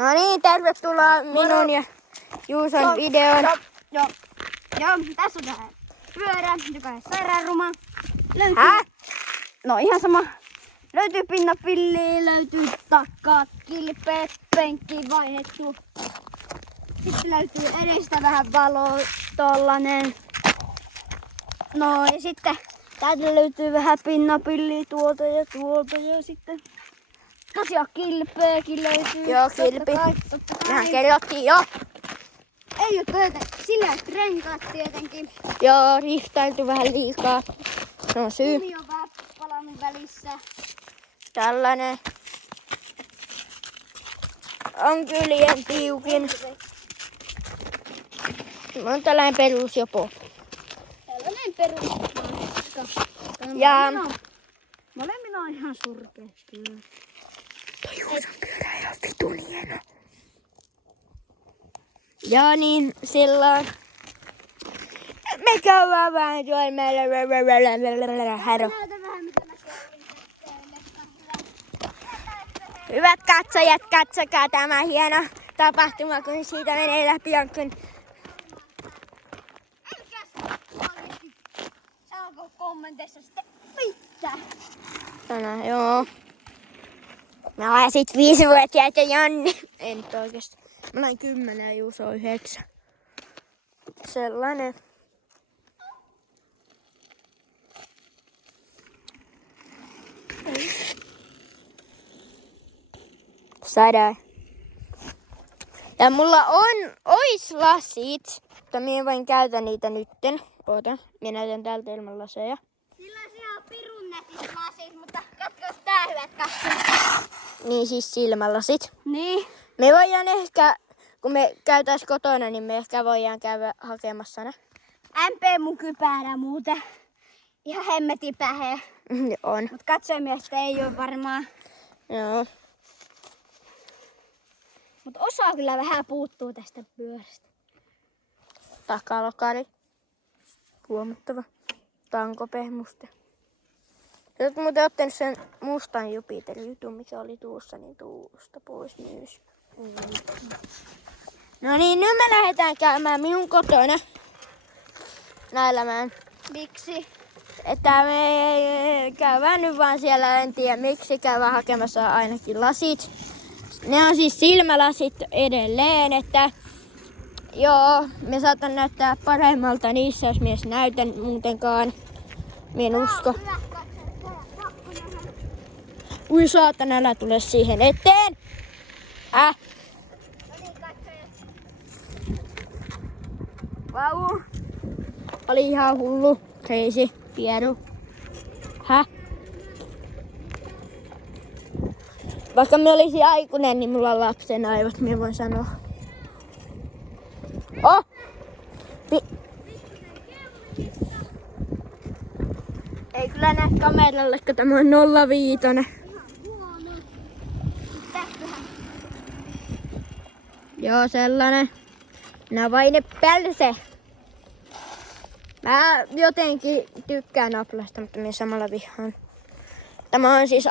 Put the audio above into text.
No niin, tervetuloa minun ja Juuson videoon. Joo, tässä on tää pyörä, joka on sairaanruma. Häh? No ihan sama. Löytyy pinnapilliä, löytyy takkaat, kilpeet, penkki vaihdettu. Sitten löytyy edestä vähän valoa, tollanen. No ja sitten täältä löytyy vähän pinnapilliä tuolta ja sitten tosiaan kilpeäkin löytyy. Joo, kilpi. Totta Mehän kai. kellottiin jo. Ei oo töitä, sillä renkaat tietenkin. Joo, riftailtu vähän liikaa. Se on syy. Kumi on vähän palannut välissä. Tällainen. On kylien tiukin. On tällainen perusjopo. Tällainen perus. Ja Molemmilla on ihan surkeet kyllä. toi Juuson pyörä ei oo vitun hieno. Ja niin silloin. Me käydään vähän tuolla häro. Näytä vähän mitä mä kerron teille. Hyvät katsojat, katsokaa tämä hieno tapahtuma, kun siitä menee läpi jonkun. Älkää oikeesti saako kommenteissa sitten pitää. Tänään, joo. Mä olen sit 5-vuotiaat ja Janni. Ei nyt oikeesti. Mä olen 10 ja Juuso on 9. Sellainen. Sadai. Ja mulla ois lasit, mutta minä voin käytä niitä nytten. Oota, minä näytän täältä ilman laseja. Sillä on ihan pirun nätit lasit, mutta katsos tää hyvät katsojat. Niin siis silmälasit. Niin. Me voidaan ehkä, kun me käytäis kotona, niin me ehkä voidaan käydä hakemassa ne. MP mun kypärä muuten. Ihan hemmetin päheä. On. Mut katsojamiestä ei oo varmaan. Joo. Mut osa kyllä vähän puuttuu tästä pyörästä. Takalokari. Huomattava. Tankopehmuste. Nyt muuten ottanut sen mustan Jupiter-jutun, mikä oli tuossa, niin tuosta pois myös. No niin, nyt me lähdetään käymään minun kotona. Näillä Miksi? että me käydään nyt vaan siellä, en tiedä miksi, käydään hakemassa ainakin lasit. Ne on siis silmälasit edelleen, että joo, me saatan näyttää paremmalta niissä, jos mies näytän muutenkaan. Mie en usko. Ui saatana, älä tule siihen eteen! Vau! Oli ihan hullu, crazy, pieru. Häh? Vaikka me olisi aikuinen, niin mulla on lapsen aivot, minä voin sanoa. Oh! Ei kyllä näe kameralle, kun tämä on 05. Joo, sellainen. Nää vain ne pälse. Mä jotenkin tykkään Applasta, mutta minä samalla vihaan. Tämä on siis